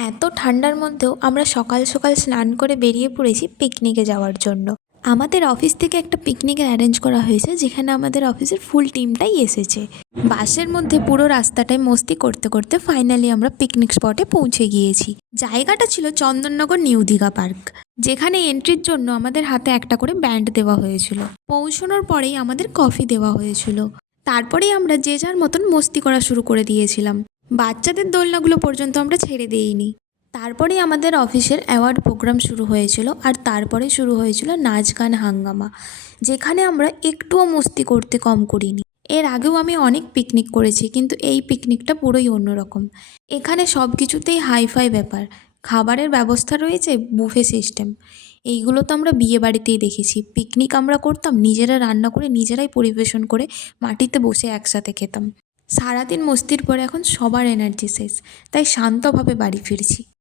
এত ঠান্ডার মধ্যেও আমরা সকাল সকাল স্নান করে বেরিয়ে পড়েছি পিকনিকে যাওয়ার জন্য। আমাদের অফিস থেকে একটা পিকনিকের অ্যারেঞ্জ করা হয়েছে, যেখানে আমাদের অফিসের ফুল টিমটাই এসেছে। বাসের মধ্যে পুরো রাস্তাটায় মস্তি করতে করতে ফাইনালি আমরা পিকনিক স্পটে পৌঁছে গিয়েছি। জায়গাটা ছিল চন্দননগর নিউ দীঘা পার্ক, যেখানে এন্ট্রির জন্য আমাদের হাতে একটা করে ব্যান্ড দেওয়া হয়েছিল। পৌঁছানোর পরেই আমাদের কফি দেওয়া হয়েছিল। তারপরেই আমরা যে যার মতন মস্তি করা শুরু করে দিয়েছিলাম। বাচ্চাদের দোলনাগুলো পর্যন্ত আমরা ছেড়ে দিইনি। তারপরেই আমাদের অফিসের অ্যাওয়ার্ড প্রোগ্রাম শুরু হয়েছিল, আর তারপরে শুরু হয়েছিল নাচ গান হাঙ্গামা, যেখানে আমরা একটুও মস্তি করতে কম করিনি। এর আগেও আমি অনেক পিকনিক করেছি, কিন্তু এই পিকনিকটা পুরোই অন্যরকম। এখানে সব কিছুতেই হাইফাই ব্যাপার। খাবারের ব্যবস্থা রয়েছে, বুফে সিস্টেম। এইগুলো তো আমরা বিয়ে বাড়িতেই দেখেছি। পিকনিক আমরা করতাম নিজেরা, রান্না করে নিজেরাই পরিবেশন করে মাটিতে বসে একসাথে খেতাম। সারাদিন মস্তির পরে এখন সবার এনার্জি শেষ, তাই শান্তভাবে বাড়ি ফিরছি।